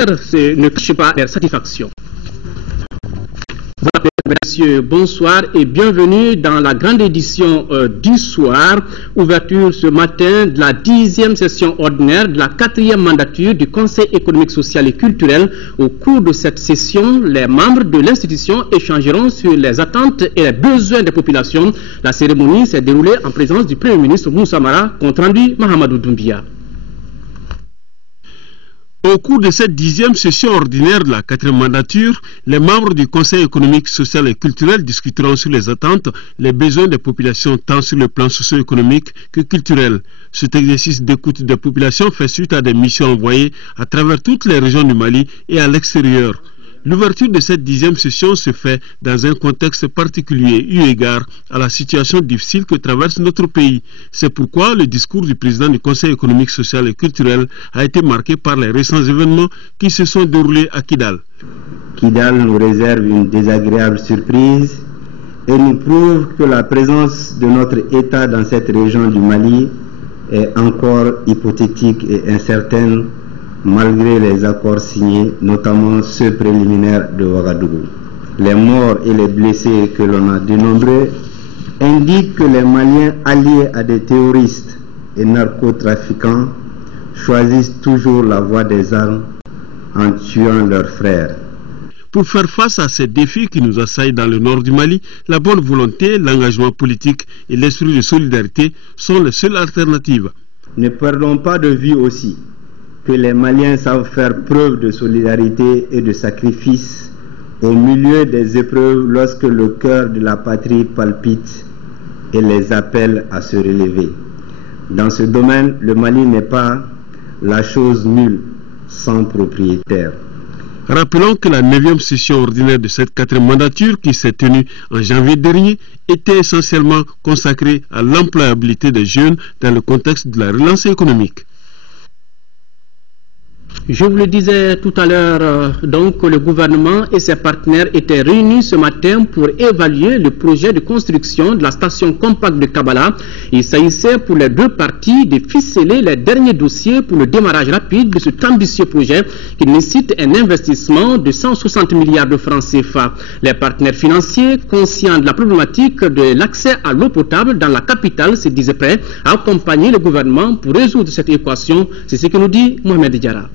ne cache pas leur satisfaction. Voilà, messieurs, bonsoir et bienvenue dans la grande édition du soir. Ouverture ce matin de la 10e session ordinaire de la 4e mandature du Conseil économique, social et culturel. Au cours de cette session, les membres de l'institution échangeront sur les attentes et les besoins des populations. La cérémonie s'est déroulée en présence du Premier ministre Moussa Mara, compte rendu Mahamadou Doumbia. Au cours de cette 10e session ordinaire de la 4e mandature, les membres du Conseil économique, social et culturel discuteront sur les attentes, les besoins des populations tant sur le plan socio-économique que culturel. Cet exercice d'écoute des populations fait suite à des missions envoyées à travers toutes les régions du Mali et à l'extérieur. L'ouverture de cette 10e session se fait dans un contexte particulier eu égard à la situation difficile que traverse notre pays. C'est pourquoi le discours du président du Conseil économique, social et culturel a été marqué par les récents événements qui se sont déroulés à Kidal. Kidal nous réserve une désagréable surprise et nous prouve que la présence de notre État dans cette région du Mali est encore hypothétique et incertaine, malgré les accords signés, notamment ceux préliminaires de Ouagadougou. Les morts et les blessés que l'on a dénombrés indiquent que les Maliens alliés à des terroristes et narcotrafiquants choisissent toujours la voie des armes en tuant leurs frères. Pour faire face à ces défis qui nous assaillent dans le nord du Mali, la bonne volonté, l'engagement politique et l'esprit de solidarité sont les seules alternatives. Ne perdons pas de vue aussi que les Maliens savent faire preuve de solidarité et de sacrifice au milieu des épreuves lorsque le cœur de la patrie palpite et les appelle à se relever. Dans ce domaine, le Mali n'est pas la chose nulle sans propriétaire. Rappelons que la 9e session ordinaire de cette 4e mandature qui s'est tenue en janvier dernier était essentiellement consacrée à l'employabilité des jeunes dans le contexte de la relance économique. Je vous le disais tout à l'heure, donc le gouvernement et ses partenaires étaient réunis ce matin pour évaluer le projet de construction de la station compacte de Kabala. Il s'agissait pour les deux parties de ficeler les derniers dossiers pour le démarrage rapide de cet ambitieux projet qui nécessite un investissement de 160 milliards de francs CFA. Les partenaires financiers, conscients de la problématique de l'accès à l'eau potable dans la capitale, se disaient prêts à accompagner le gouvernement pour résoudre cette équation. C'est ce que nous dit Mohamed Diarra.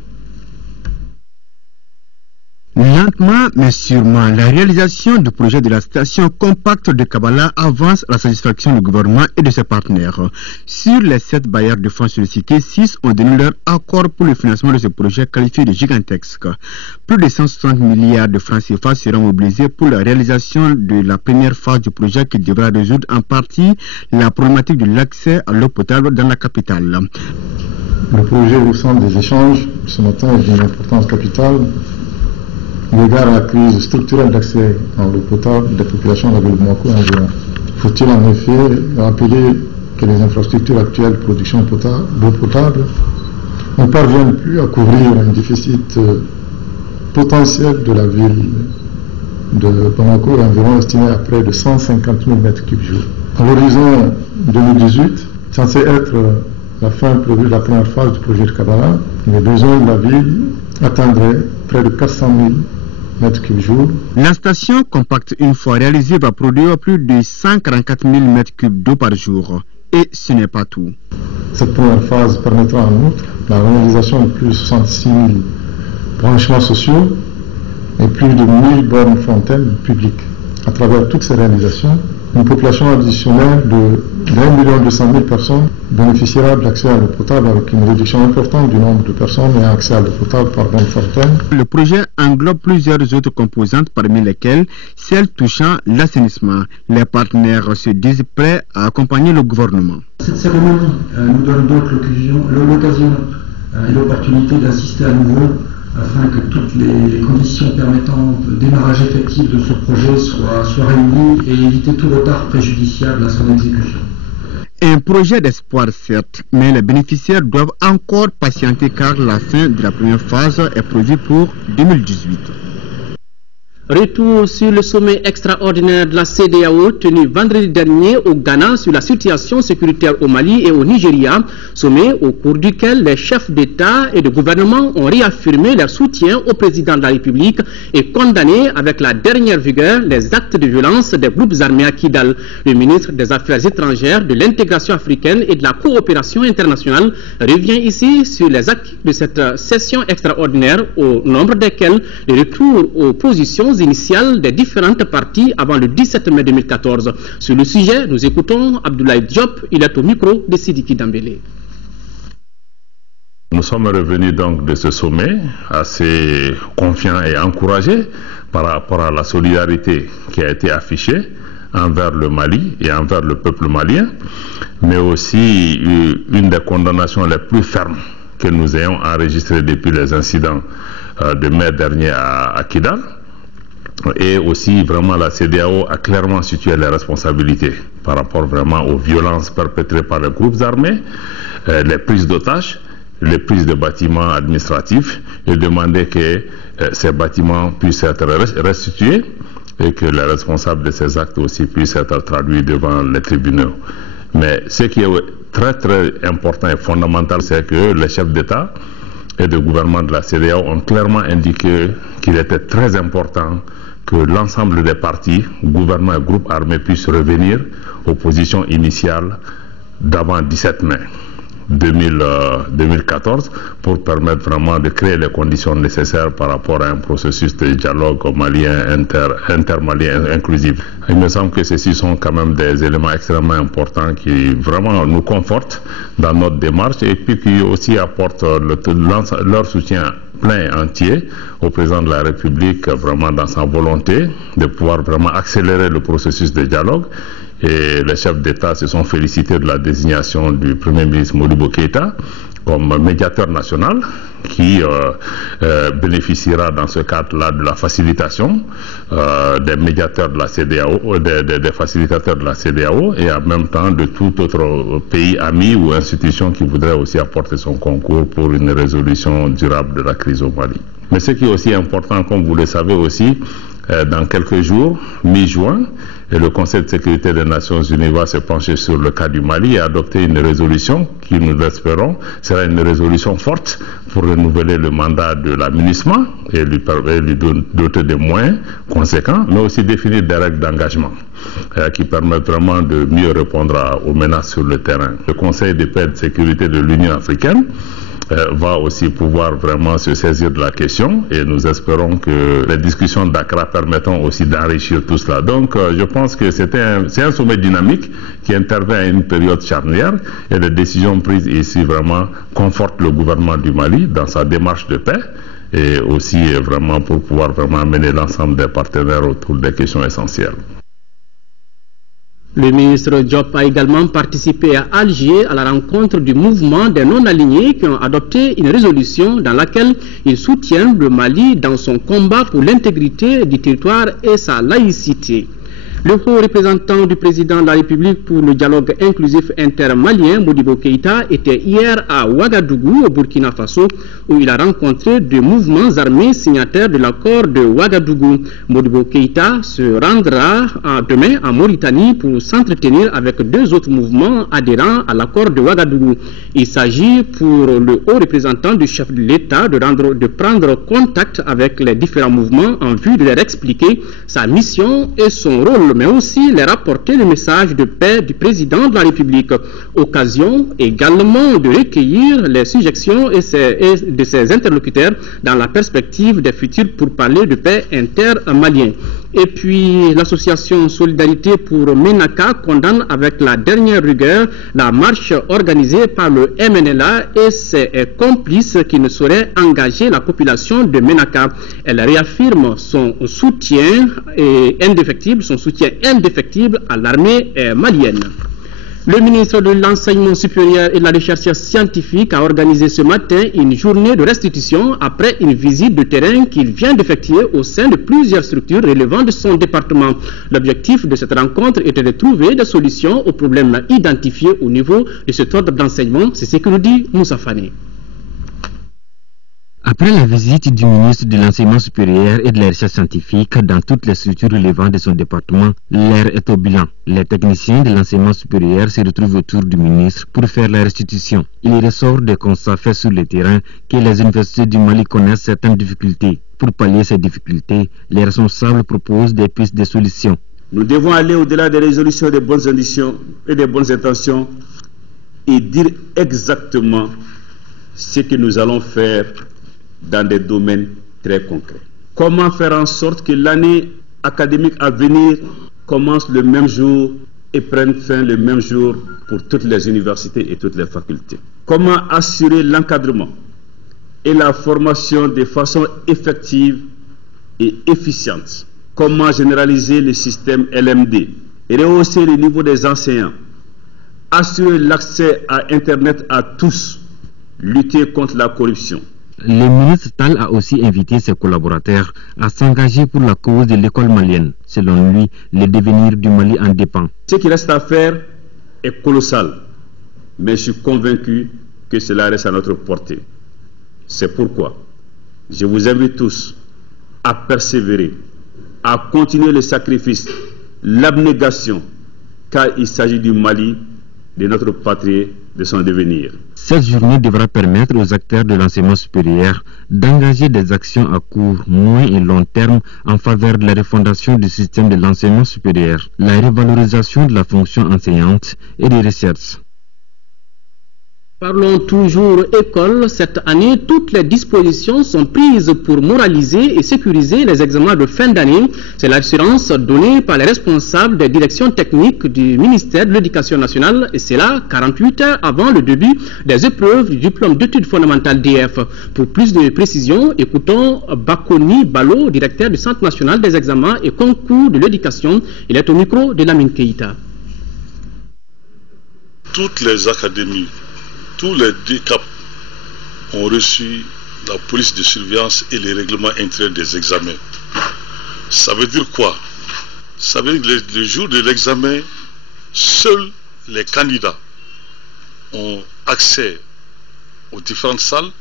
Lentement mais sûrement, la réalisation du projet de la station compacte de Kabala avance à la satisfaction du gouvernement et de ses partenaires. Sur les 7 bailleurs de fonds sollicités, 6 ont donné leur accord pour le financement de ce projet qualifié de gigantesque. Plus de 160 milliards de francs CFA seront mobilisés pour la réalisation de la première phase du projet qui devra résoudre en partie la problématique de l'accès à l'eau potable dans la capitale. Le projet au centre des échanges ce matin est d'une importance capitale. L'égard à la crise structurelle d'accès à l'eau potable des populations de la ville de Bamako environ. Faut-il en effet rappeler que les infrastructures actuelles de production d'eau potable ne parviennent plus à couvrir un déficit potentiel de la ville de Bamako, environ estimé à près de 150 000 m3 jour. À l'horizon 2018, censé être la fin prévue de la première phase du projet de Kabala, les besoins de la ville atteindraient près de 400 000 m3 jour. La station compacte, une fois réalisée, va produire plus de 144 000 m3 d'eau par jour. Et ce n'est pas tout. Cette première phase permettra en outre la réalisation de plus de 66 000 branchements sociaux et plus de 1000 bornes fontaines publiques. À travers toutes ces réalisations, une population additionnelle de 1 200 000 personnes bénéficiera de l'accès à l'eau potable avec une réduction importante du nombre de personnes ayant accès à l'eau potable par bonne fontaine. Le projet englobe plusieurs autres composantes, parmi lesquelles celles touchant l'assainissement. Les partenaires se disent prêts à accompagner le gouvernement. Cette cérémonie nous donne donc l'occasion et l'opportunité d'assister à nouveau afin que toutes les conditions permettant le démarrage effectif de ce projet soient réunies et éviter tout retard préjudiciable à son exécution. Un projet d'espoir certes, mais les bénéficiaires doivent encore patienter car la fin de la première phase est prévue pour 2018. Retour sur le sommet extraordinaire de la CEDEAO tenu vendredi dernier au Ghana sur la situation sécuritaire au Mali et au Nigeria, sommet au cours duquel les chefs d'État et de gouvernement ont réaffirmé leur soutien au président de la République et condamné avec la dernière vigueur les actes de violence des groupes armés à Kidal. Le ministre des Affaires étrangères, de l'intégration africaine et de la coopération internationale revient ici sur les actes de cette session extraordinaire, au nombre desquels le retour aux positions initiales des différentes parties avant le 17 mai 2014. Sur le sujet, nous écoutons Abdoulaye Diop, il est au micro de Sidiki Dambélé. Nous sommes revenus donc de ce sommet assez confiants et encouragés par rapport à la solidarité qui a été affichée envers le Mali et envers le peuple malien, mais aussi une des condamnations les plus fermes que nous ayons enregistrées depuis les incidents de mai dernier à Kidal. Et aussi vraiment la CEDEAO a clairement situé les responsabilités par rapport vraiment aux violences perpétrées par les groupes armés, les prises d'otages, les prises de bâtiments administratifs, et demander que ces bâtiments puissent être restitués et que les responsables de ces actes aussi puissent être traduits devant les tribunaux. Mais ce qui est très très important et fondamental, c'est que les chefs d'État et de gouvernement de la CEDEAO ont clairement indiqué qu'il était très important que l'ensemble des partis, gouvernement et groupes armés puissent revenir aux positions initiales d'avant 17 mai 2014 pour permettre vraiment de créer les conditions nécessaires par rapport à un processus de dialogue malien, intermalien inclusif. Il me semble que ceci sont quand même des éléments extrêmement importants qui vraiment nous confortent dans notre démarche et puis qui aussi apportent leur soutien plein et entier au président de la République vraiment dans sa volonté de pouvoir vraiment accélérer le processus de dialogue. Et les chefs d'État se sont félicités de la désignation du Premier ministre Modibo Keïta comme médiateur national qui bénéficiera dans ce cadre-là de la facilitation des médiateurs de la CEDEAO, des facilitateurs de la CEDEAO et en même temps de tout autre pays ami ou institution qui voudrait aussi apporter son concours pour une résolution durable de la crise au Mali. Mais ce qui est aussi important, comme vous le savez aussi, dans quelques jours, mi-juin, le Conseil de sécurité des Nations Unies va se pencher sur le cas du Mali et adopter une résolution qui, nous l'espérons, sera une résolution forte pour renouveler le mandat de la MINUSMA et lui doter de moyens conséquents, mais aussi définir des règles d'engagement qui permettent vraiment de mieux répondre aux menaces sur le terrain. Le Conseil de paix et de sécurité de l'Union africaine va aussi pouvoir vraiment se saisir de la question et nous espérons que les discussions d'Accra permettront aussi d'enrichir tout cela. Donc je pense que c'est un sommet dynamique qui intervient à une période charnière et les décisions prises ici vraiment confortent le gouvernement du Mali dans sa démarche de paix et aussi vraiment pour pouvoir vraiment amener l'ensemble des partenaires autour des questions essentielles. Le ministre Diop a également participé à Alger à la rencontre du mouvement des non-alignés qui ont adopté une résolution dans laquelle ils soutiennent le Mali dans son combat pour l'intégrité du territoire et sa laïcité. Le haut représentant du président de la République pour le dialogue inclusif intermalien, Modibo Keïta, était hier à Ouagadougou, au Burkina Faso, où il a rencontré deux mouvements armés signataires de l'accord de Ouagadougou. Modibo Keïta se rendra demain en Mauritanie pour s'entretenir avec deux autres mouvements adhérents à l'accord de Ouagadougou. Il s'agit pour le haut représentant du chef de l'État de prendre contact avec les différents mouvements en vue de leur expliquer sa mission et son rôle, mais aussi leur apporter le message de paix du président de la République. Occasion également de recueillir les suggestions de ses interlocuteurs dans la perspective des futurs pourparlers de paix intermaliens. Et puis l'association Solidarité pour Ménaka condamne avec la dernière rigueur la marche organisée par le MNLA et ses complices qui ne sauraient engager la population de Ménaka. Elle réaffirme son soutien indéfectible à l'armée malienne. Le ministre de l'Enseignement supérieur et de la Recherche scientifique a organisé ce matin une journée de restitution après une visite de terrain qu'il vient d'effectuer au sein de plusieurs structures relevant de son département. L'objectif de cette rencontre était de trouver des solutions aux problèmes identifiés au niveau de cet ordre d'enseignement. C'est ce que nous dit Moussa Fane. Après la visite du ministre de l'Enseignement supérieur et de la Recherche scientifique dans toutes les structures relevantes de son département, l'heure est au bilan. Les techniciens de l'enseignement supérieur se retrouvent autour du ministre pour faire la restitution. Il ressort des constats faits sur le terrain que les universités du Mali connaissent certaines difficultés. Pour pallier ces difficultés, les responsables proposent des pistes de solutions. Nous devons aller au-delà des résolutions des bonnes ambitions et des bonnes intentions et dire exactement ce que nous allons faire dans des domaines très concrets. Comment faire en sorte que l'année académique à venir commence le même jour et prenne fin le même jour pour toutes les universités et toutes les facultés. Comment assurer l'encadrement et la formation de façon effective et efficiente. Comment généraliser le système LMD et rehausser le niveau des enseignants. Assurer l'accès à Internet à tous. Lutter contre la corruption. Le ministre Tal a aussi invité ses collaborateurs à s'engager pour la cause de l'école malienne. Selon lui, le devenir du Mali en dépend. Ce qui reste à faire est colossal, mais je suis convaincu que cela reste à notre portée. C'est pourquoi je vous invite tous à persévérer, à continuer le sacrifice, l'abnégation, car il s'agit du Mali, de notre patrie, de son devenir. Cette journée devra permettre aux acteurs de l'enseignement supérieur d'engager des actions à court, moyen et long terme en faveur de la refondation du système de l'enseignement supérieur, la revalorisation de la fonction enseignante et des recherches. Parlons toujours école. Cette année, toutes les dispositions sont prises pour moraliser et sécuriser les examens de fin d'année. C'est l'assurance donnée par les responsables des directions techniques du ministère de l'Éducation nationale, et c'est là 48 heures avant le début des épreuves du diplôme d'études fondamentales DF. Pour plus de précisions, écoutons Bakoni Balo, directeur du Centre national des examens et concours de l'éducation. Il est au micro de Lamine Keïta. Toutes les académies, tous les DCAP ont reçu la police de surveillance et les règlements intérieurs des examens. Ça veut dire quoi? Ça veut dire que le jour de l'examen, seuls les candidats ont accès aux différentes salles,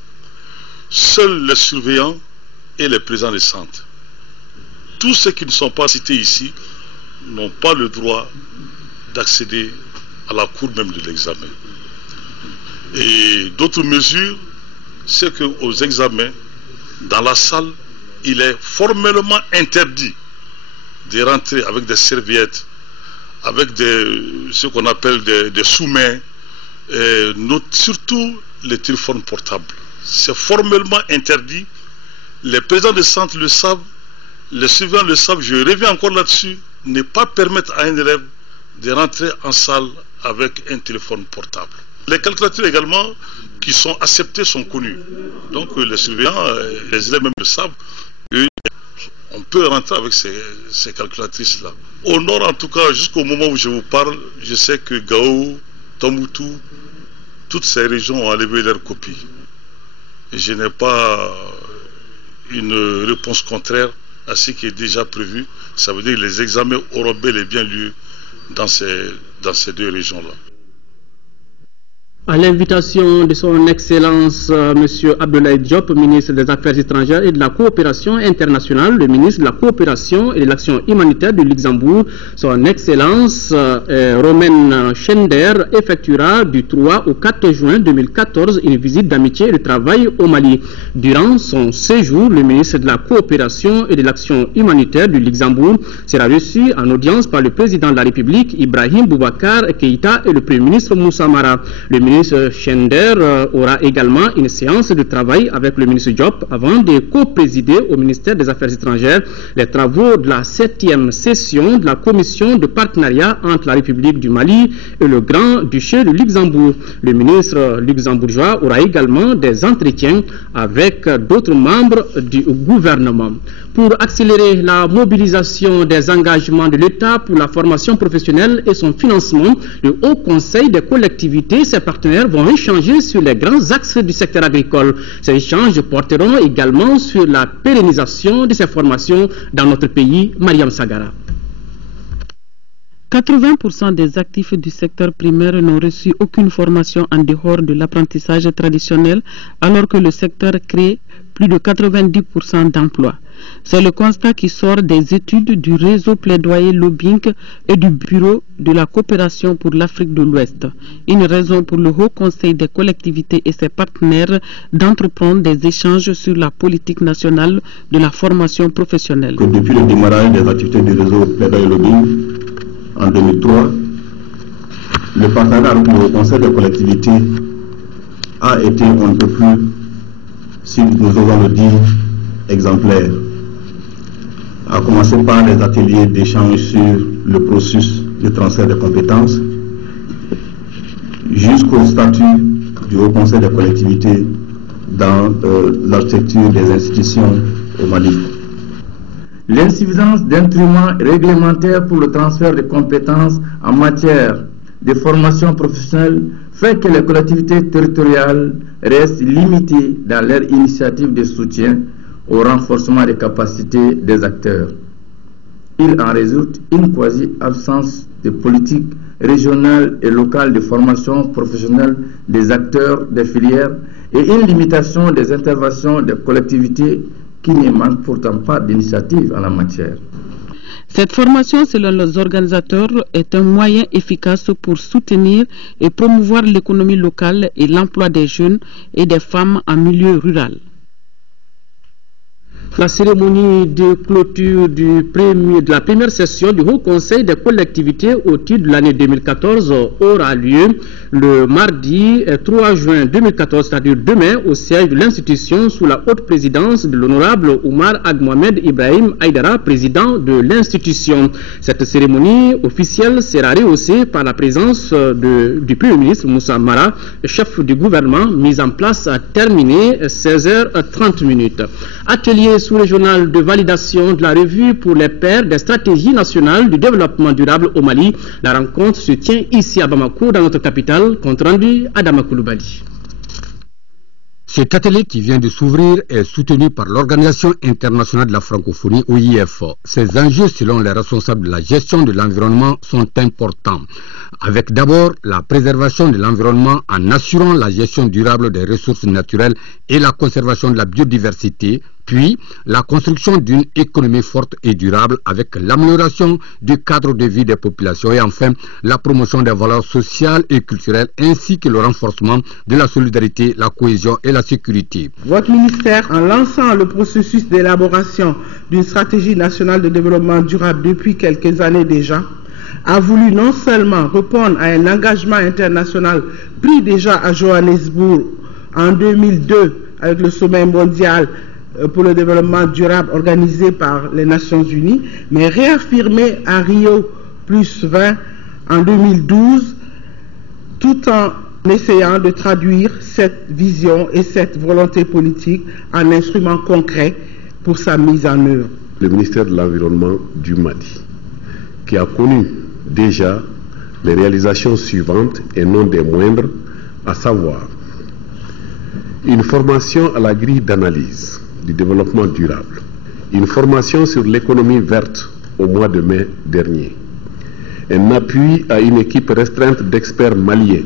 seuls les surveillants et les présidents des centres. Tous ceux qui ne sont pas cités ici n'ont pas le droit d'accéder à la cour même de l'examen. Et d'autres mesures, c'est qu'aux examens, dans la salle, il est formellement interdit de rentrer avec des serviettes, avec ce qu'on appelle des sous-mains, surtout les téléphones portables. C'est formellement interdit. Les présidents de centre le savent, les surveillants le savent. Je reviens encore là-dessus, ne pas permettre à un élève de rentrer en salle avec un téléphone portable. Les calculateurs également qui sont acceptés sont connus. Donc les surveillants, les élèves même le savent. On peut rentrer avec ces calculatrices-là. Au nord, en tout cas, jusqu'au moment où je vous parle, je sais que Gao, Tombouctou, toutes ces régions ont enlevé leurs copies. Et je n'ai pas une réponse contraire à ce qui est déjà prévu. Ça veut dire que les examens auront bel et bien lieu dans ces deux régions-là. À l'invitation de son Excellence M. Abdoulaye Diop, ministre des Affaires étrangères et de la coopération internationale, le ministre de la coopération et de l'action humanitaire du Luxembourg, son Excellence Romain Schender effectuera du 3 au 4 juin 2014 une visite d'amitié et de travail au Mali. Durant son séjour, le ministre de la coopération et de l'action humanitaire du Luxembourg sera reçu en audience par le président de la République, Ibrahim Boubacar Keïta, et le premier ministre Moussa Mara. Le ministre Schender aura également une séance de travail avec le ministre Diop avant de co-présider au ministère des Affaires étrangères les travaux de la 7e session de la commission de partenariat entre la République du Mali et le Grand-Duché de Luxembourg. Le ministre luxembourgeois aura également des entretiens avec d'autres membres du gouvernement. Pour accélérer la mobilisation des engagements de l'État pour la formation professionnelle et son financement, le Haut Conseil des collectivités et ses partenaires vont échanger sur les grands axes du secteur agricole. Ces échanges porteront également sur la pérennisation de ces formations dans notre pays. Mariam Sagara. 80% des actifs du secteur primaire n'ont reçu aucune formation en dehors de l'apprentissage traditionnel, alors que le secteur crée plus de 90% d'emplois. C'est le constat qui sort des études du réseau plaidoyer lobbying et du Bureau de la coopération pour l'Afrique de l'Ouest. Une raison pour le Haut Conseil des collectivités et ses partenaires d'entreprendre des échanges sur la politique nationale de la formation professionnelle. Depuis le démarrage des activités du réseau plaidoyer lobbying en 2003, le partenariat avec le Haut Conseil des collectivités a été un peu plus, si nous osons le dire, exemplaire. À commencer par les ateliers d'échange sur le processus de transfert de compétences, jusqu'au statut du Haut Conseil des collectivités dans l'architecture des institutions au Mali. L'insuffisance d'instruments réglementaires pour le transfert de compétences en matière de formation professionnelle fait que les collectivités territoriales restent limitées dans leur initiative de soutien au renforcement des capacités des acteurs. Il en résulte une quasi-absence de politique régionale et locale de formation professionnelle des acteurs des filières et une limitation des interventions des collectivités qui ne manquent pourtant pas d'initiative en la matière. Cette formation, selon les organisateurs, est un moyen efficace pour soutenir et promouvoir l'économie locale et l'emploi des jeunes et des femmes en milieu rural. La cérémonie de clôture de la première session du Haut Conseil des collectivités au titre de l'année 2014 aura lieu le mardi 3 juin 2014, c'est-à-dire demain, au siège de l'institution sous la haute présidence de l'honorable Oumar Ag Mohamed Ibrahim Aïdara, président de l'institution. Cette cérémonie officielle sera rehaussée par la présence du Premier ministre Moussa Mara, chef du gouvernement, mise en place à terminer 16h30. Atelier sous-régional de validation de la revue pour les pairs des stratégies nationales du développement durable au Mali. La rencontre se tient ici à Bamako, dans notre capitale, compte rendu Adama Koulibaly. Cet atelier qui vient de s'ouvrir est soutenu par l'Organisation internationale de la francophonie, OIF. Ces enjeux, selon les responsables de la gestion de l'environnement, sont importants. Avec d'abord la préservation de l'environnement en assurant la gestion durable des ressources naturelles et la conservation de la biodiversité, puis la construction d'une économie forte et durable avec l'amélioration du cadre de vie des populations et enfin la promotion des valeurs sociales et culturelles ainsi que le renforcement de la solidarité, la cohésion et la sécurité. Votre ministère, en lançant le processus d'élaboration d'une stratégie nationale de développement durable depuis quelques années déjà, a voulu non seulement répondre à un engagement international pris déjà à Johannesburg en 2002 avec le sommet mondial pour le développement durable organisé par les Nations Unies, mais réaffirmé à Rio plus 20 en 2012, tout en essayant de traduire cette vision et cette volonté politique en instruments concrets pour sa mise en œuvre. Le ministère de l'Environnement du Mali, qui a connu déjà les réalisations suivantes et non des moindres, à savoir une formation à la grille d'analyse du développement durable, une formation sur l'économie verte au mois de mai dernier, un appui à une équipe restreinte d'experts maliens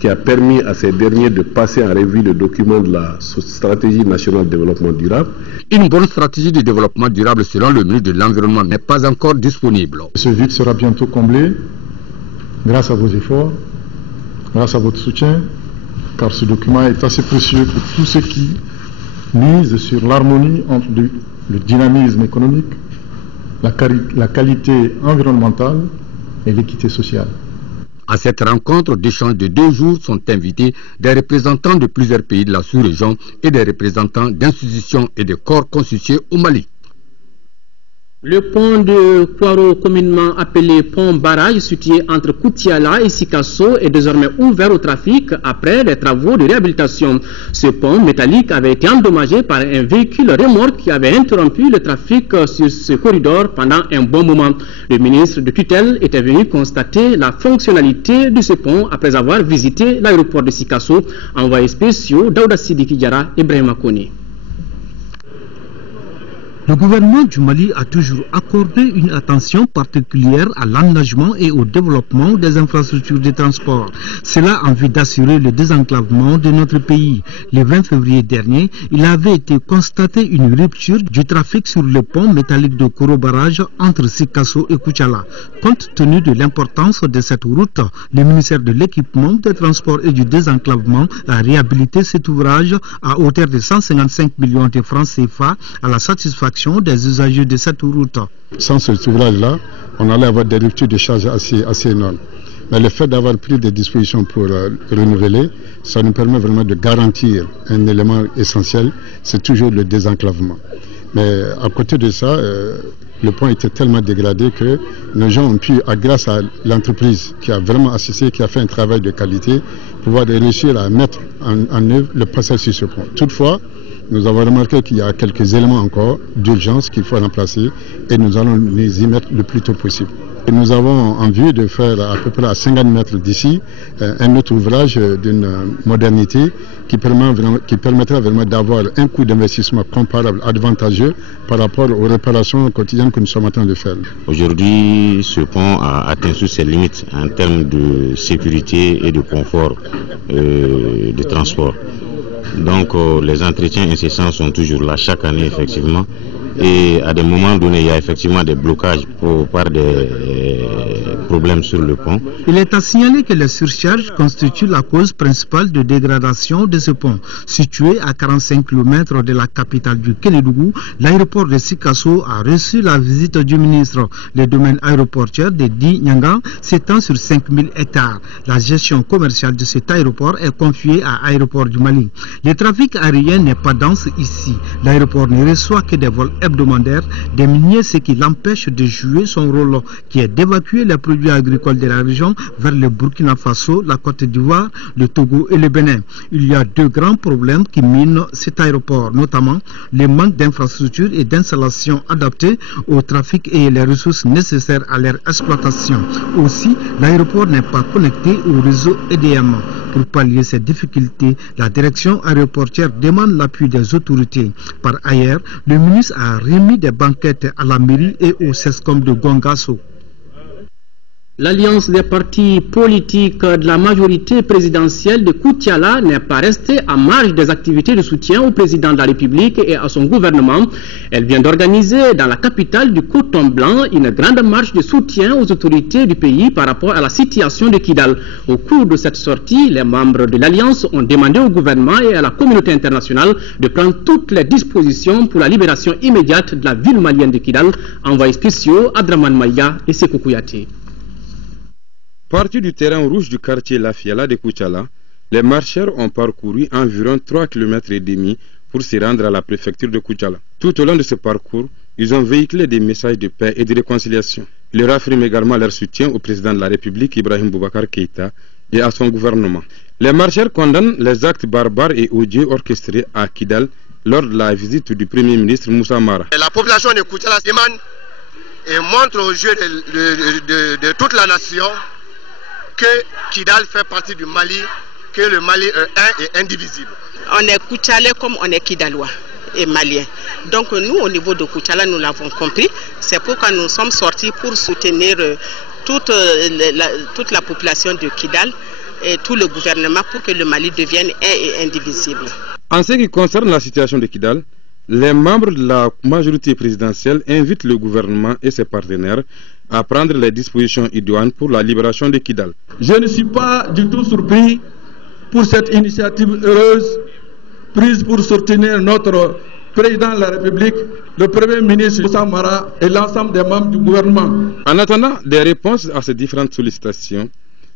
qui a permis à ces derniers de passer en revue le document de la stratégie nationale de développement durable. Une bonne stratégie de développement durable selon le ministre de l'Environnement n'est pas encore disponible. Ce vide sera bientôt comblé grâce à vos efforts, grâce à votre soutien, car ce document est assez précieux pour tous ceux qui mise sur l'harmonie entre le dynamisme économique, la qualité environnementale et l'équité sociale. À cette rencontre d'échange de 2 jours sont invités des représentants de plusieurs pays de la sous-région et des représentants d'institutions et de corps constitués au Mali. Le pont de Kwaro, communément appelé pont barrage, situé entre Koutiala et Sikasso, est désormais ouvert au trafic après les travaux de réhabilitation. Ce pont métallique avait été endommagé par un véhicule remorque qui avait interrompu le trafic sur ce corridor pendant un bon moment. Le ministre de tutelle était venu constater la fonctionnalité de ce pont après avoir visité l'aéroport de Sikasso. Envoyés spéciaux Daouda Sidiki Diara et Ibrahima Kone. Le gouvernement du Mali a toujours accordé une attention particulière à l'aménagement et au développement des infrastructures de transport. Cela en vue d'assurer le désenclavement de notre pays. Le 20 février dernier, il avait été constaté une rupture du trafic sur le pont métallique de Koro Barrage entre Sikasso et Koutiala. Compte tenu de l'importance de cette route, le ministère de l'Équipement, des Transports et du Désenclavement a réhabilité cet ouvrage à hauteur de 155 millions de francs CFA à la satisfaction des usagers de cette route. Sans cet ouvrage-là, on allait avoir des ruptures de charge assez énormes. Mais le fait d'avoir pris des dispositions pour renouveler, ça nous permet vraiment de garantir un élément essentiel, c'est toujours le désenclavement. Mais à côté de ça, le pont était tellement dégradé que nos gens ont pu, grâce à l'entreprise qui a vraiment assisté, qui a fait un travail de qualité, pouvoir réussir à mettre en œuvre le passage sur ce pont. Toutefois, nous avons remarqué qu'il y a quelques éléments encore d'urgence qu'il faut remplacer et nous allons les y mettre le plus tôt possible. Et nous avons en vue de faire à peu près à 50 mètres d'ici un autre ouvrage d'une modernité qui permettra vraiment d'avoir un coût d'investissement comparable, avantageux par rapport aux réparations quotidiennes que nous sommes en train de faire. Aujourd'hui, ce pont a atteint toutes ses limites en termes de sécurité et de confort de transport. Donc les entretiens incessants sont toujours là chaque année effectivement. Et à des moments donnés, il y a effectivement des blocages par des problèmes sur le pont. Il est à signaler que les surcharges constituent la cause principale de dégradation de ce pont. Situé à 45 km de la capitale du Kélédougou, l'aéroport de Sikasso a reçu la visite du ministre. Le domaine aéroportuaire de Di Nyanga s'étend sur 5000 hectares. La gestion commerciale de cet aéroport est confiée à Aéroport du Mali. Le trafic aérien n'est pas dense ici. L'aéroport ne reçoit que des vols hebdomadaires, des milliers, ce qui l'empêche de jouer son rôle, qui est d'évacuer les produits agricoles de la région vers le Burkina Faso, la Côte d'Ivoire, le Togo et le Bénin. Il y a deux grands problèmes qui minent cet aéroport, notamment le manque d'infrastructures et d'installations adaptées au trafic et les ressources nécessaires à leur exploitation. Aussi, l'aéroport n'est pas connecté au réseau EDM. Pour pallier ces difficultés, la direction aéroportuaire demande l'appui des autorités. Par ailleurs, le ministre a remis des banquettes à la mairie et au CESCOM de Gongasso. L'alliance des partis politiques de la majorité présidentielle de Koutiala n'est pas restée à marge des activités de soutien au président de la République et à son gouvernement. Elle vient d'organiser dans la capitale du Coton Blanc une grande marche de soutien aux autorités du pays par rapport à la situation de Kidal. Au cours de cette sortie, les membres de l'alliance ont demandé au gouvernement et à la communauté internationale de prendre toutes les dispositions pour la libération immédiate de la ville malienne de Kidal. Envoyés spéciaux Adraman Maïga et Sekou Kouyaté. Partis du terrain rouge du quartier La Fiala de Koutiala, les marcheurs ont parcouru environ 3,5 km pour se rendre à la préfecture de Koutiala. Tout au long de ce parcours, ils ont véhiculé des messages de paix et de réconciliation. Ils leur affirment également leur soutien au président de la République, Ibrahim Boubacar Keïta, et à son gouvernement. Les marcheurs condamnent les actes barbares et odieux orchestrés à Kidal lors de la visite du Premier ministre Moussa Mara. La population de Koutiala demande et montre aux yeux de toute la nation que Kidal fait partie du Mali, que le Mali est un et indivisible. On est Koutialais comme on est Kidalois et Maliens. Donc nous, au niveau de Koutiala, nous l'avons compris. C'est pourquoi nous sommes sortis pour soutenir toute la population de Kidal et tout le gouvernement pour que le Mali devienne un et indivisible. En ce qui concerne la situation de Kidal, les membres de la majorité présidentielle invitent le gouvernement et ses partenaires à prendre les dispositions idoines pour la libération de Kidal. Je ne suis pas du tout surpris pour cette initiative heureuse prise pour soutenir notre président de la République, le Premier ministre Moussa Mara et l'ensemble des membres du gouvernement. En attendant des réponses à ces différentes sollicitations,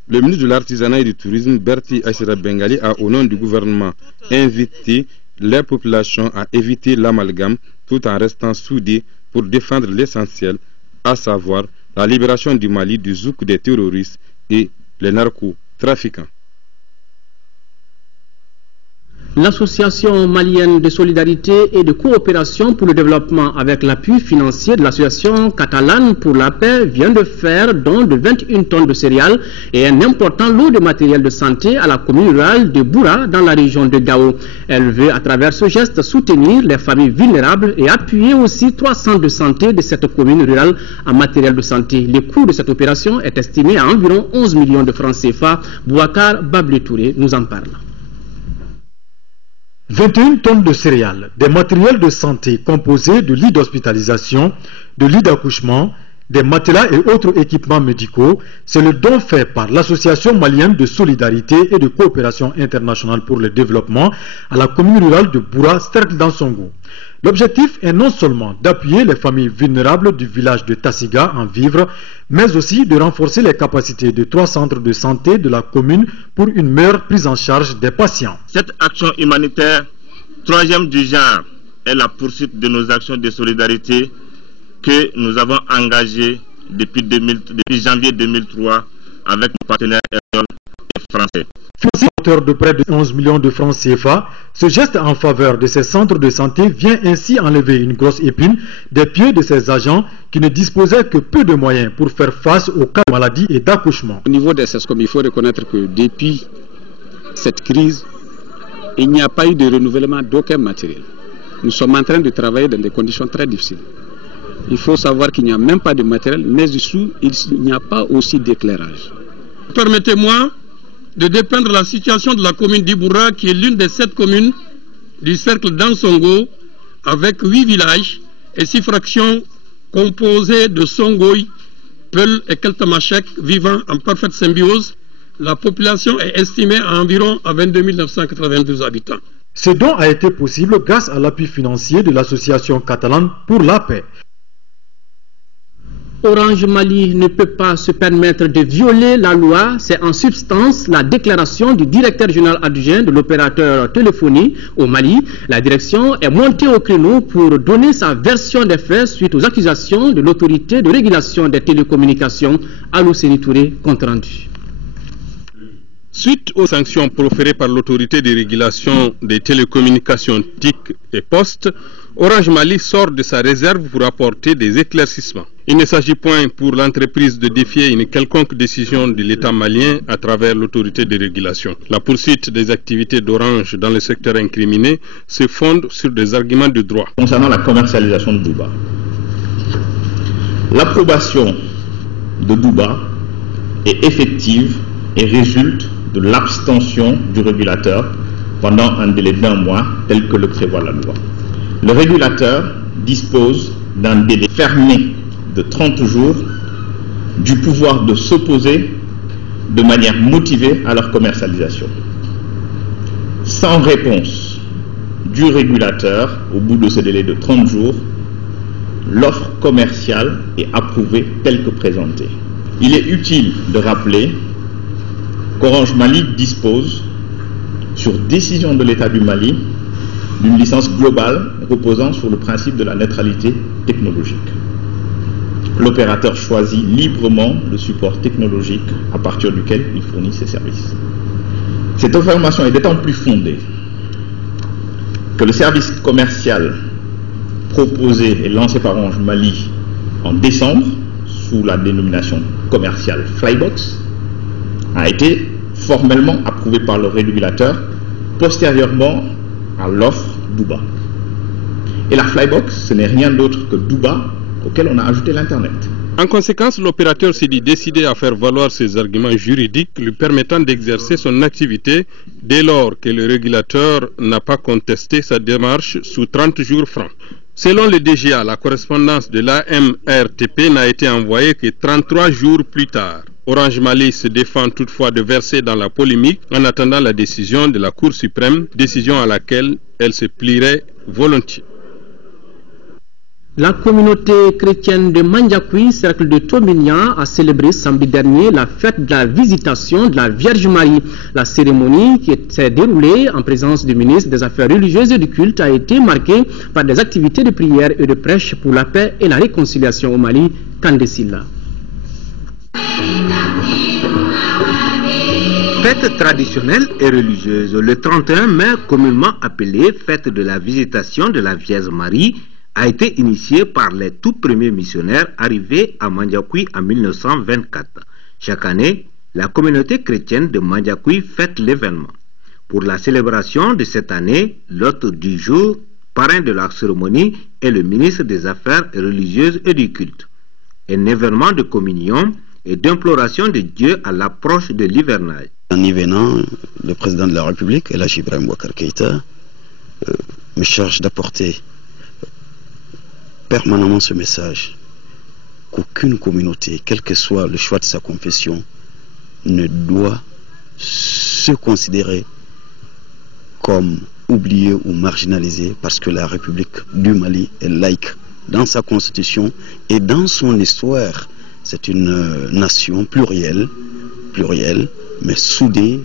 le ministre de l'Artisanat et du Tourisme, Berti Aïssera Bengali, a au nom du gouvernement invité les populations à éviter l'amalgame tout en restant soudés pour défendre l'essentiel, à savoir la libération du Mali du zouk des terroristes et les narcotrafiquants. L'Association malienne de solidarité et de coopération pour le développement avec l'appui financier de l'Association catalane pour la paix vient de faire don de 21 tonnes de céréales et un important lot de matériel de santé à la commune rurale de Boura dans la région de Gao. Elle veut à travers ce geste soutenir les familles vulnérables et appuyer aussi 3 centres de santé de cette commune rurale en matériel de santé. Le coût de cette opération est estimé à environ 11 millions de francs CFA. Bouakar Bablé Touré nous en parle. 21 tonnes de céréales, des matériels de santé composés de lits d'hospitalisation, de lits d'accouchement, des matelas et autres équipements médicaux, c'est le don fait par l'Association malienne de solidarité et de coopération internationale pour le développement à la commune rurale de Boura, cercle d'Ansongo. L'objectif est non seulement d'appuyer les familles vulnérables du village de Tassiga en vivres, mais aussi de renforcer les capacités de 3 centres de santé de la commune pour une meilleure prise en charge des patients. Cette action humanitaire, troisième du genre, est la poursuite de nos actions de solidarité que nous avons engagées depuis janvier 2003 avec nos partenaires français. Financé à hauteur de près de 11 millions de francs CFA, ce geste en faveur de ces centres de santé vient ainsi enlever une grosse épine des pieds de ces agents qui ne disposaient que peu de moyens pour faire face aux cas de maladie et d'accouchement. Au niveau des SESCOM, il faut reconnaître que depuis cette crise, il n'y a pas eu de renouvellement d'aucun matériel. Nous sommes en train de travailler dans des conditions très difficiles. Il faut savoir qu'il n'y a même pas de matériel, mais dessous, il n'y a pas aussi d'éclairage. Permettez-moi de dépeindre la situation de la commune d'Iboura, qui est l'une des 7 communes du cercle d'Ansongo, avec 8 villages et 6 fractions composées de Songoï, Peul et Keltamachek, vivant en parfaite symbiose. La population est estimée à environ 22 992 habitants. Ce don a été possible grâce à l'appui financier de l'Association catalane pour la paix. Orange Mali ne peut pas se permettre de violer la loi. C'est en substance la déclaration du directeur général adjoint de l'opérateur téléphonie au Mali. La direction est montée au créneau pour donner sa version des faits suite aux accusations de l'autorité de régulation des télécommunications. Alou Séni Touré, compte rendu. Suite aux sanctions proférées par l'autorité de régulation des télécommunications TIC et Poste, Orange Mali sort de sa réserve pour apporter des éclaircissements. Il ne s'agit point pour l'entreprise de défier une quelconque décision de l'État malien à travers l'autorité de régulation. La poursuite des activités d'Orange dans le secteur incriminé se fonde sur des arguments de droit. Concernant la commercialisation de Douba, l'approbation de Douba est effective et résulte de l'abstention du régulateur pendant un délai d'1 mois tel que le prévoit la loi. Le régulateur dispose d'un délai fermé de 30 jours du pouvoir de s'opposer de manière motivée à leur commercialisation. Sans réponse du régulateur au bout de ce délai de 30 jours, l'offre commerciale est approuvée telle que présentée. Il est utile de rappeler qu'Orange Mali dispose, sur décision de l'État du Mali, d'une licence globale reposant sur le principe de la neutralité technologique. L'opérateur choisit librement le support technologique à partir duquel il fournit ses services. Cette information est d'autant plus fondée que le service commercial proposé et lancé par Orange Mali en décembre, sous la dénomination commerciale Flybox, a été formellement approuvé par le régulateur postérieurement à l'offre Douba. Et la Flybox, ce n'est rien d'autre que Douba auquel on a ajouté l'Internet. En conséquence, l'opérateur s'est dit décidé à faire valoir ses arguments juridiques lui permettant d'exercer son activité dès lors que le régulateur n'a pas contesté sa démarche sous 30 jours francs. Selon le DGA, la correspondance de l'AMRTP n'a été envoyée que 33 jours plus tard. Orange Mali se défend toutefois de verser dans la polémique en attendant la décision de la Cour suprême, décision à laquelle elle se plierait volontiers. La communauté chrétienne de Mandiakoui, cercle de Tominia, a célébré samedi dernier la fête de la visitation de la Vierge Marie. La cérémonie qui s'est déroulée en présence du ministre des Affaires religieuses et du culte a été marquée par des activités de prière et de prêche pour la paix et la réconciliation au Mali. Kandesila. Fête traditionnelle et religieuse, le 31 mai, communément appelée fête de la visitation de la Vierge Marie, a été initiée par les tout premiers missionnaires arrivés à Mandiakoui en 1924. Chaque année, la communauté chrétienne de Mandiakoui fête l'événement. Pour la célébration de cette année, l'hôte du jour, parrain de la cérémonie, est le ministre des Affaires religieuses et du culte. Un événement de communion et d'imploration de Dieu à l'approche de l'hivernage. En y venant, le président de la République, El Hadji Ibrahim Boubacar Keïta, me charge d'apporter permanemment ce message qu'aucune communauté, quel que soit le choix de sa confession, ne doit se considérer comme oubliée ou marginalisée parce que la République du Mali est laïque dans sa constitution et dans son histoire. C'est une nation plurielle, mais soudée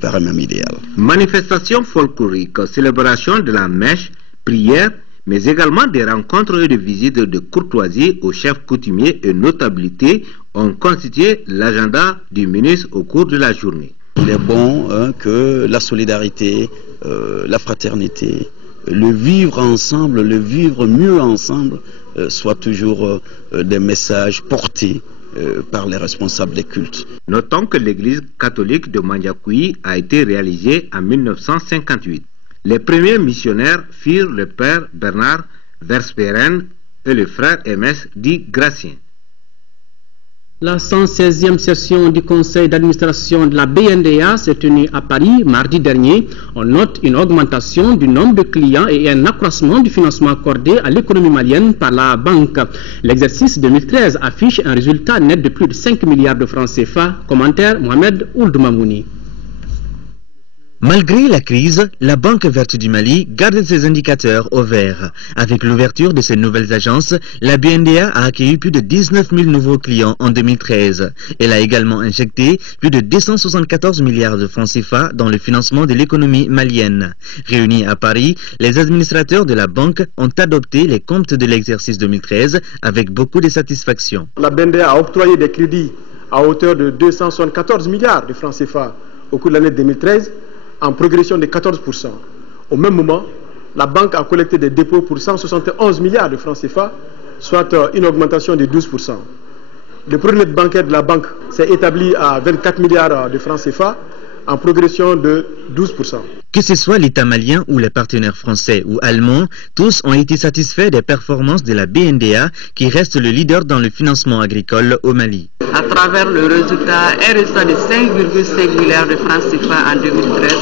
par un même idéal. Manifestation folklorique, célébration de la mèche, prière, mais également des rencontres et des visites de courtoisie aux chefs coutumiers et notabilités ont constitué l'agenda du ministre au cours de la journée. Il est bon que la solidarité, la fraternité, le vivre ensemble, le vivre mieux ensemble, soient toujours des messages portés par les responsables des cultes. Notons que l'église catholique de Mandiakoui a été réalisée en 1958. Les premiers missionnaires furent le père Bernard Versperen et le frère MS dit Gratien. La 116e session du conseil d'administration de la BNDA s'est tenue à Paris mardi dernier. On note une augmentation du nombre de clients et un accroissement du financement accordé à l'économie malienne par la banque. L'exercice 2013 affiche un résultat net de plus de 5 milliards de francs CFA. Commentaire Mohamed Ould-Mamouni. Malgré la crise, la Banque verte du Mali garde ses indicateurs au vert. Avec l'ouverture de ces nouvelles agences, la BNDA a accueilli plus de 19 000 nouveaux clients en 2013. Elle a également injecté plus de 274 milliards de francs CFA dans le financement de l'économie malienne. Réunis à Paris, les administrateurs de la banque ont adopté les comptes de l'exercice 2013 avec beaucoup de satisfaction. La BNDA a octroyé des crédits à hauteur de 274 milliards de francs CFA au cours de l'année 2013. En progression de 14%. Au même moment, la banque a collecté des dépôts pour 171 milliards de francs CFA, soit une augmentation de 12%. Le produit net bancaire de la banque s'est établi à 24 milliards de francs CFA, en progression de 12%. Que ce soit l'État malien ou les partenaires français ou allemands, tous ont été satisfaits des performances de la BNDA qui reste le leader dans le financement agricole au Mali. À travers le résultat, un résultat de 5,5 milliards de francs CFA en 2013.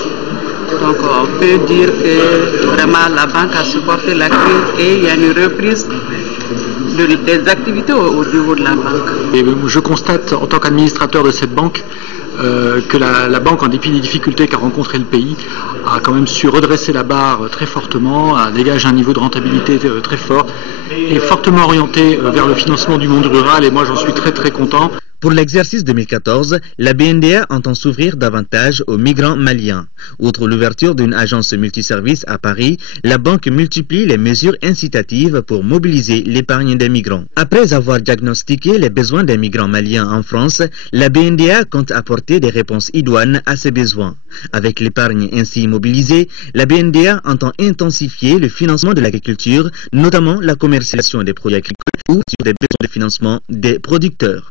Donc on peut dire que vraiment la banque a supporté la crise et il y a une reprise des activités au niveau de la banque. Et je constate en tant qu'administrateur de cette banque que la banque, en dépit des difficultés qu'a rencontré le pays, a quand même su redresser la barre très fortement, dégage un niveau de rentabilité très fort et fortement orienté vers le financement du monde rural, et moi j'en suis très content. Pour l'exercice 2014, la BNDA entend s'ouvrir davantage aux migrants maliens. Outre l'ouverture d'une agence multiservice à Paris, la banque multiplie les mesures incitatives pour mobiliser l'épargne des migrants. Après avoir diagnostiqué les besoins des migrants maliens en France, la BNDA compte apporter des réponses idoines à ces besoins. Avec l'épargne ainsi mobilisée, la BNDA entend intensifier le financement de l'agriculture, notamment la commercialisation des produits agricoles ou sur des besoins de financement des producteurs.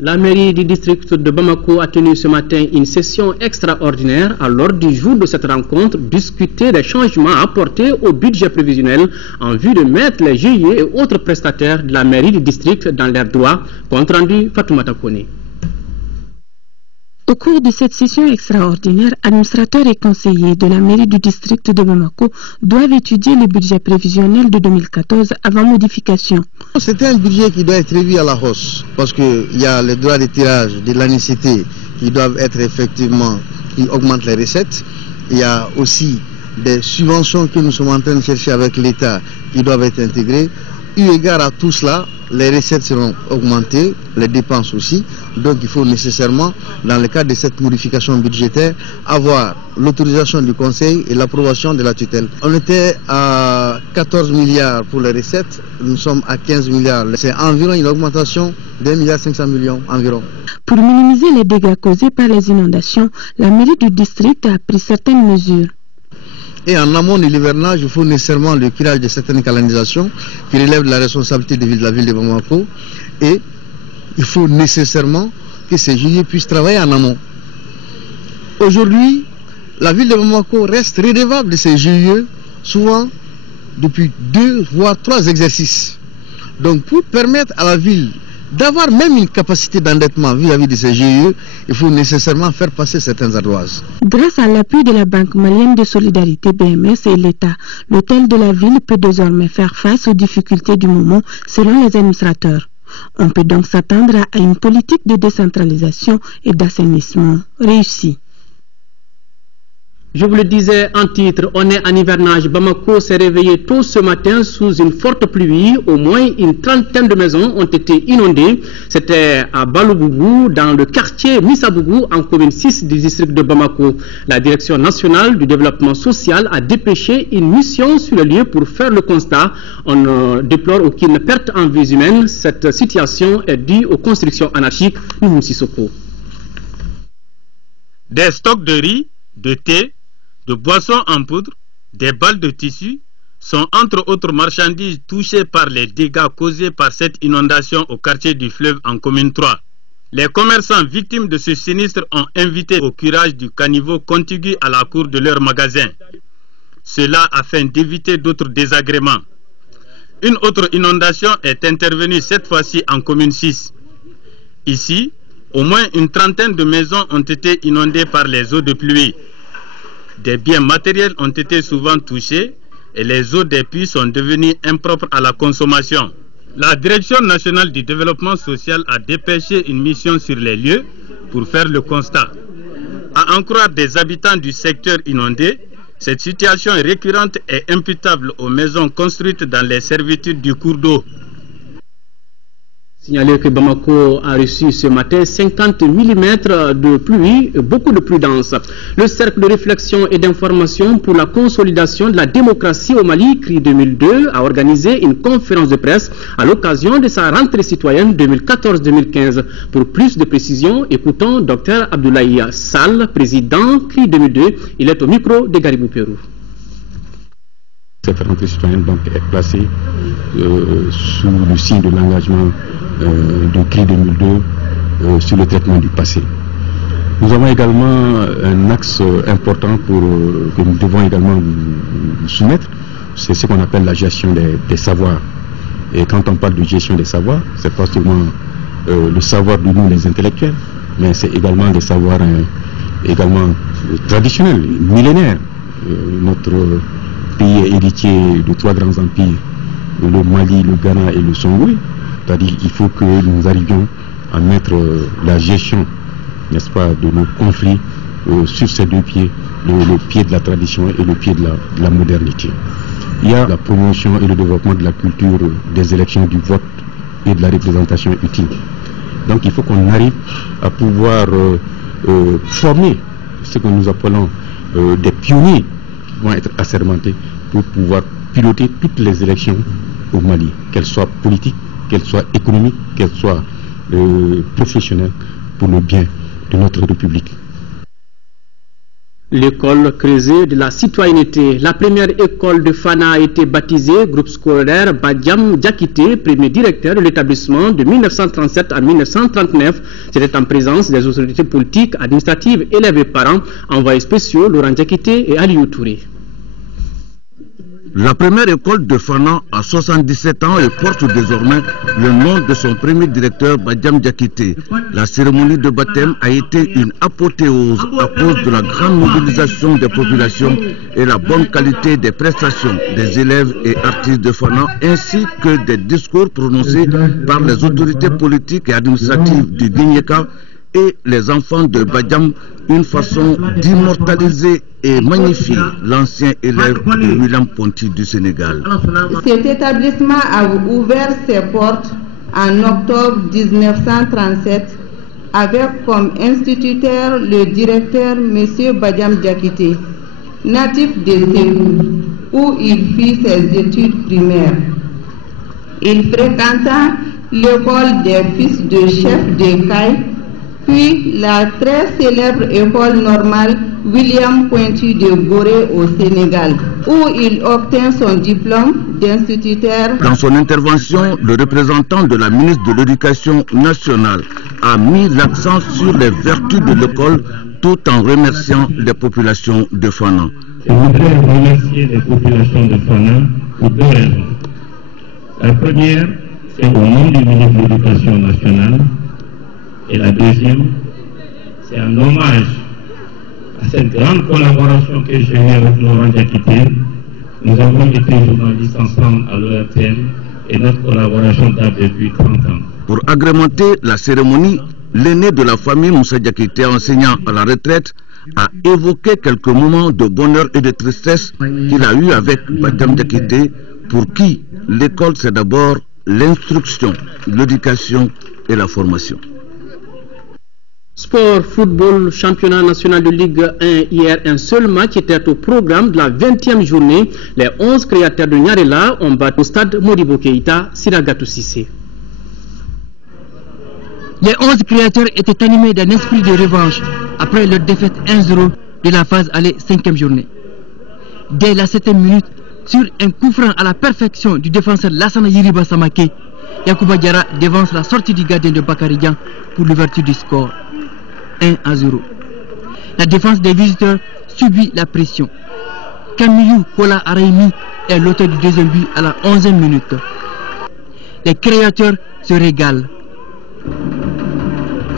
La mairie du district de Bamako a tenu ce matin une session extraordinaire. À l'ordre du jour de cette rencontre, discuter des changements apportés au budget prévisionnel en vue de mettre les GIE et autres prestataires de la mairie du district dans leurs droits. Compte rendu Fatoumata Kone. Au cours de cette session extraordinaire, administrateurs et conseillers de la mairie du district de Bamako doivent étudier le budget prévisionnel de 2014 avant modification. C'est un budget qui doit être revu à la hausse parce qu'il y a les droits de tirage de l'anicité qui doivent être effectivement, qui augmentent les recettes. Il y a aussi des subventions que nous sommes en train de chercher avec l'État qui doivent être intégrées. Eu égard à tout cela, les recettes seront augmentées, les dépenses aussi. Donc il faut nécessairement, dans le cadre de cette modification budgétaire, avoir l'autorisation du Conseil et l'approbation de la tutelle. On était à 14 milliards pour les recettes, nous sommes à 15 milliards. C'est environ une augmentation d'1,5 milliard environ. Pour minimiser les dégâts causés par les inondations, la mairie du district a pris certaines mesures. Et en amont de l'hivernage, il faut nécessairement le curage de certaines canalisations qui relèvent de la responsabilité de la ville de Bamako. Et il faut nécessairement que ces GIE puissent travailler en amont. Aujourd'hui, la ville de Bamako reste redevable de ces GIE, souvent depuis 2 voire 3 exercices. Donc pour permettre à la ville d'avoir même une capacité d'endettement vis-à-vis de ces GIE, il faut nécessairement faire passer certaines ardoises. Grâce à l'appui de la Banque malienne de solidarité BMS et l'État, l'hôtel de la ville peut désormais faire face aux difficultés du moment selon les administrateurs. On peut donc s'attendre à une politique de décentralisation et d'assainissement réussie. Je vous le disais en titre, on est en hivernage. Bamako s'est réveillé tôt ce matin sous une forte pluie. Au moins une trentaine de maisons ont été inondées. C'était à Balobougou, dans le quartier Missabougou, en commune 6 du district de Bamako. La Direction nationale du développement social a dépêché une mission sur le lieu pour faire le constat. On ne déplore aucune perte en vies humaines. Cette situation est due aux constructions anarchiques. Nounou Sissoko. Des stocks de riz, de thé, de boissons en poudre, des balles de tissu sont entre autres marchandises touchées par les dégâts causés par cette inondation au quartier du fleuve en commune 3. Les commerçants victimes de ce sinistre ont invité au curage du caniveau contigu à la cour de leur magasin. Cela afin d'éviter d'autres désagréments. Une autre inondation est intervenue cette fois-ci en commune 6. Ici, au moins une trentaine de maisons ont été inondées par les eaux de pluie. Des biens matériels ont été souvent touchés et les eaux des puits sont devenues impropres à la consommation. La Direction nationale du développement social a dépêché une mission sur les lieux pour faire le constat. À en croire des habitants du secteur inondé, cette situation récurrente est imputable aux maisons construites dans les servitudes du cours d'eau. Signaler que Bamako a reçu ce matin 50 mm de pluie, beaucoup de pluie dense. Le cercle de réflexion et d'information pour la consolidation de la démocratie au Mali, CRI 2002, a organisé une conférence de presse à l'occasion de sa rentrée citoyenne 2014-2015. Pour plus de précisions, écoutons Dr Abdoulaye Sall, président CRI 2002. Il est au micro de Garibou Pérou. Cette rentrée citoyenne donc est placée sous le signe de l'engagement du CRI 2002 sur le traitement du passé. Nous avons également un axe important que nous devons également soumettre, c'est ce qu'on appelle la gestion des savoirs. Et quand on parle de gestion des savoirs, c'est pas seulement le savoir de nous les intellectuels, mais c'est également des savoirs également traditionnels, millénaires. Notre pays est héritier de 3 grands empires, le Mali, le Ghana et le Songwe. C'est-à-dire qu'il faut que nous arrivions à mettre la gestion, n'est-ce pas, de nos conflits sur ces 2 pieds, le pied de la tradition et le pied de la modernité. Il y a la promotion et le développement de la culture des élections, du vote et de la représentation utile. Donc il faut qu'on arrive à pouvoir former ce que nous appelons des pionniers qui vont être assermentés pour pouvoir piloter toutes les élections au Mali, qu'elles soient politiques, qu'elles soient économiques, qu'elles soient professionnelles, pour le bien de notre République. L'école creusée de la citoyenneté. La première école de Fana a été baptisée groupe scolaire Badiam Diakité, premier directeur de l'établissement de 1937 à 1939. C'était en présence des autorités politiques, administratives, élèves et parents, envoyés spéciaux Laurent Diakité et Aliou Touré. La première école de Fana a 77 ans et porte désormais le nom de son premier directeur Badiam Diakité. La cérémonie de baptême a été une apothéose à cause de la grande mobilisation des populations et la bonne qualité des prestations des élèves et artistes de Fana, ainsi que des discours prononcés par les autorités politiques et administratives du Guinéka et les enfants de Badiam, une façon d'immortaliser et magnifier l'ancien élève de William Ponty du Sénégal. Cet établissement a ouvert ses portes en octobre 1937 avec comme instituteur le directeur M. Badiam Diakité, natif de Ségou, où il fit ses études primaires. Il fréquenta l'école des fils de chef de Caille, puis la très célèbre école normale William Pointu de Gorée au Sénégal, où il obtint son diplôme d'instituteur. Dans son intervention, le représentant de la ministre de l'Éducation nationale a mis l'accent sur les vertus de l'école tout en remerciant les populations de Fana. Je voudrais remercier les populations de Fana pour deux raisons. La première, c'est au nom du ministre de l'Éducation nationale. Et la deuxième, c'est un hommage à cette grande collaboration que j'ai eue avec Laurent Diakité. Nous avons été journalistes ensemble à l'ORTM et notre collaboration date depuis 30 ans. Pour agrémenter la cérémonie, l'aîné de la famille, Moussa Diakité, enseignant à la retraite, a évoqué quelques moments de bonheur et de tristesse qu'il a eu avec Badiam Diakité, pour qui l'école c'est d'abord l'instruction, l'éducation et la formation. Sport, football, championnat national de Ligue 1. Hier, un seul match était au programme de la 20e journée. Les 11 créateurs de Nyarela ont battu au stade Modibo Keïta, Siragatou Sissé. Les 11 créateurs étaient animés d'un esprit de revanche après leur défaite 1-0 de la phase aller 5e journée. Dès la 7e minute, sur un coup franc à la perfection du défenseur Lassana Yiriba Samake, Yacouba Diarra devance la sortie du gardien de Bakaridian pour l'ouverture du score. 1-0. La défense des visiteurs subit la pression. Camillou Kola Araimi est l'auteur du deuxième but à la 11e minute. Les créateurs se régalent.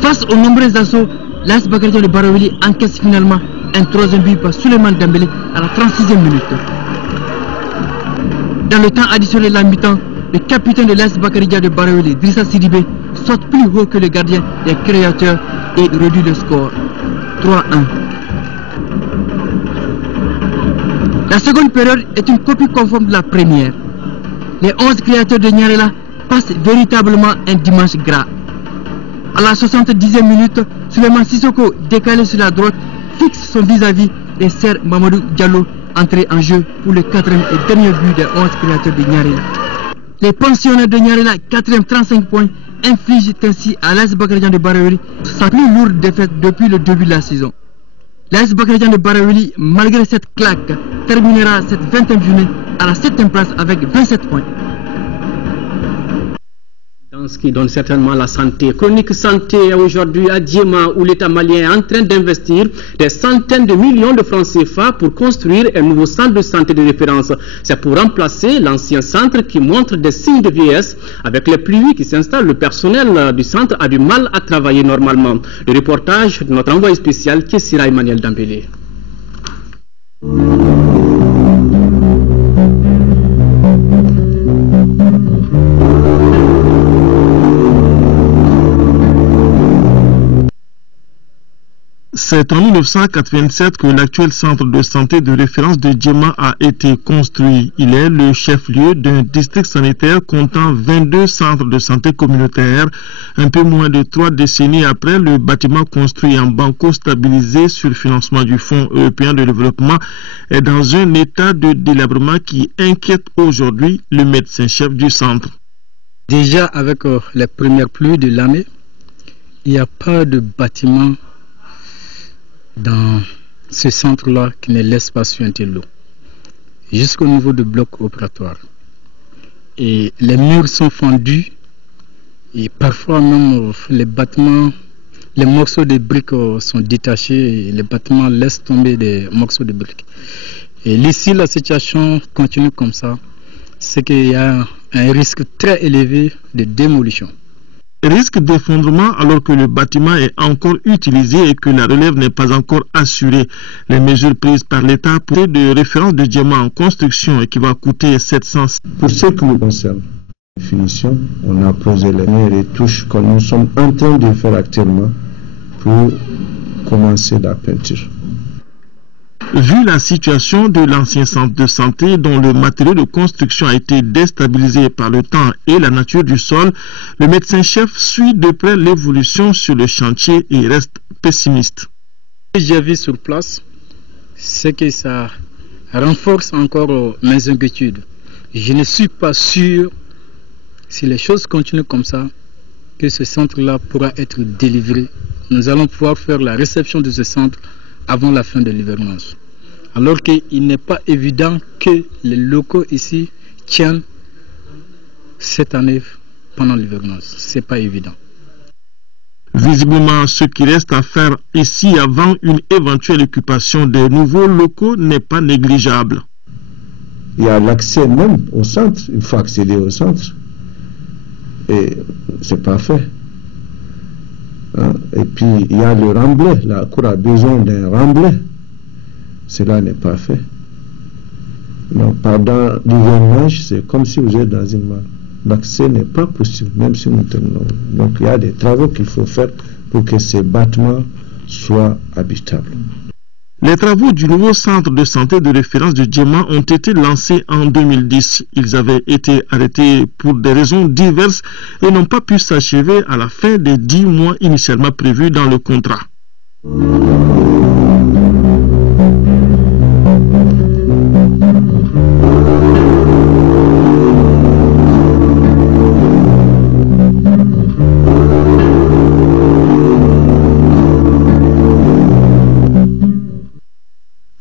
Face aux nombreux assauts, l'AS Bakaridian de Barawili encaisse finalement un troisième but par Souleymane Dembélé à la 36e minute. Dans le temps additionnel de la mi-temps, le capitaine de l'AS Bakaridian de Barawili, Drissa Sidibé, saute plus haut que le gardien des créateurs et réduit le score. 3-1. La seconde période est une copie conforme de la première. Les 11 créateurs de Nyarela passent véritablement un dimanche gras. À la 70e minute, Souleymane Sissoko, décalé sur la droite, fixe son vis-à-vis et sert Mamadou Diallo entré en jeu pour le 4e et dernier but des 11 créateurs de Nyarela. Les pensionnaires de Nyarela, 4e 35 points, infligent ainsi à l'AS Bakaridian de Barawili sa plus lourde défaite depuis le début de la saison. L'AS Bakaridian de Barawili, malgré cette claque, terminera cette 20e journée à la 7e place avec 27 points. Ce qui donne certainement la santé. Chronique santé aujourd'hui à Djema, où l'État malien est en train d'investir des centaines de millions de francs CFA pour construire un nouveau centre de santé de référence. C'est pour remplacer l'ancien centre qui montre des signes de vieillesse. Avec les pluies qui s'installent, le personnel du centre a du mal à travailler normalement. Le reportage de notre envoyé spécial, Kessira Emmanuel Dambélé. C'est en 1987 que l'actuel centre de santé de référence de Djema a été construit. Il est le chef-lieu d'un district sanitaire comptant 22 centres de santé communautaires. Un peu moins de 3 décennies après, le bâtiment construit en banco stabilisé sur le financement du Fonds européen de développement est dans un état de délabrement qui inquiète aujourd'hui le médecin-chef du centre. Déjà avec les premières pluies de l'année, il n'y a pas de bâtiment dans ce centre-là qui ne laisse pas suinter l'eau jusqu'au niveau du bloc opératoire. Et les murs sont fendus et parfois même les bâtiments, les morceaux de briques sont détachés et les bâtiments laissent tomber des morceaux de briques. Et ici, la situation continue comme ça, c'est qu'il y a un risque très élevé de démolition. Risque d'effondrement alors que le bâtiment est encore utilisé et que la relève n'est pas encore assurée. Les mesures prises par l'État pour de référence de Djema en construction et qui va coûter 700. Pour ce qui nous concerne, finition, on a posé les premières retouches que nous sommes en train de faire actuellement pour commencer la peinture. Vu la situation de l'ancien centre de santé dont le matériau de construction a été déstabilisé par le temps et la nature du sol, le médecin-chef suit de près l'évolution sur le chantier et reste pessimiste. Ce que j'ai vu sur place, c'est que ça renforce encore mes inquiétudes. Je ne suis pas sûr, si les choses continuent comme ça, que ce centre-là pourra être délivré. Nous allons pouvoir faire la réception de ce centre avant la fin de l'hivernage. Alors qu'il n'est pas évident que les locaux ici tiennent cette année pendant l'hivernage. Ce n'est pas évident. Visiblement, ce qui reste à faire ici avant une éventuelle occupation des nouveaux locaux n'est pas négligeable. Il y a l'accès même au centre, il faut accéder au centre. Et c'est pas fait. Et puis il y a le remblai, la cour a besoin d'un remblai. Cela n'est pas fait. Donc pendant l'hivernage, c'est comme si vous êtes dans une mare. L'accès n'est pas possible, même si nous tenons. Donc il y a des travaux qu'il faut faire pour que ces bâtiments soient habitables. Les travaux du nouveau centre de santé de référence de Djema ont été lancés en 2010. Ils avaient été arrêtés pour des raisons diverses et n'ont pas pu s'achever à la fin des 10 mois initialement prévus dans le contrat.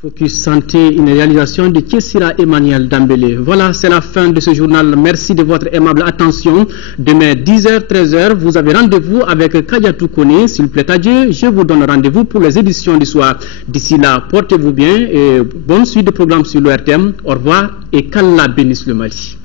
Focus Santé, une réalisation de Kessira Emmanuel Dambélé. Voilà, c'est la fin de ce journal. Merci de votre aimable attention. Demain, 10h, 13h, vous avez rendez-vous avec Kayatou Kone. S'il plaît à Dieu, je vous donne rendez-vous pour les éditions du soir. D'ici là, portez-vous bien et bonne suite de programmes sur l'ORTM. Au revoir et qu'Allah bénisse le Mali.